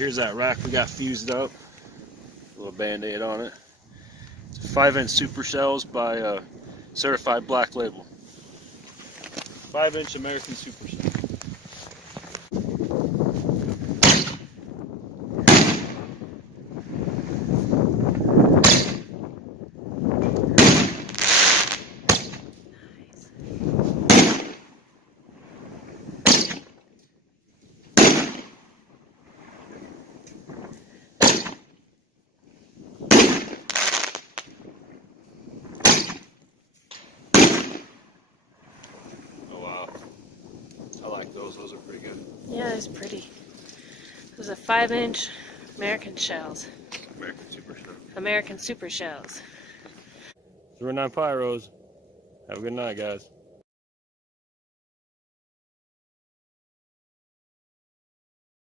here's that rack we got fused up. A little band-aid on it. It's 5-inch super shells by Certified Black Label. 5-inch American super shell. I like those. Those are pretty good. Yeah, it's pretty. Those are 5-inch American shells. American super shell. American super shells. 09 Pyros. Have a good night, guys.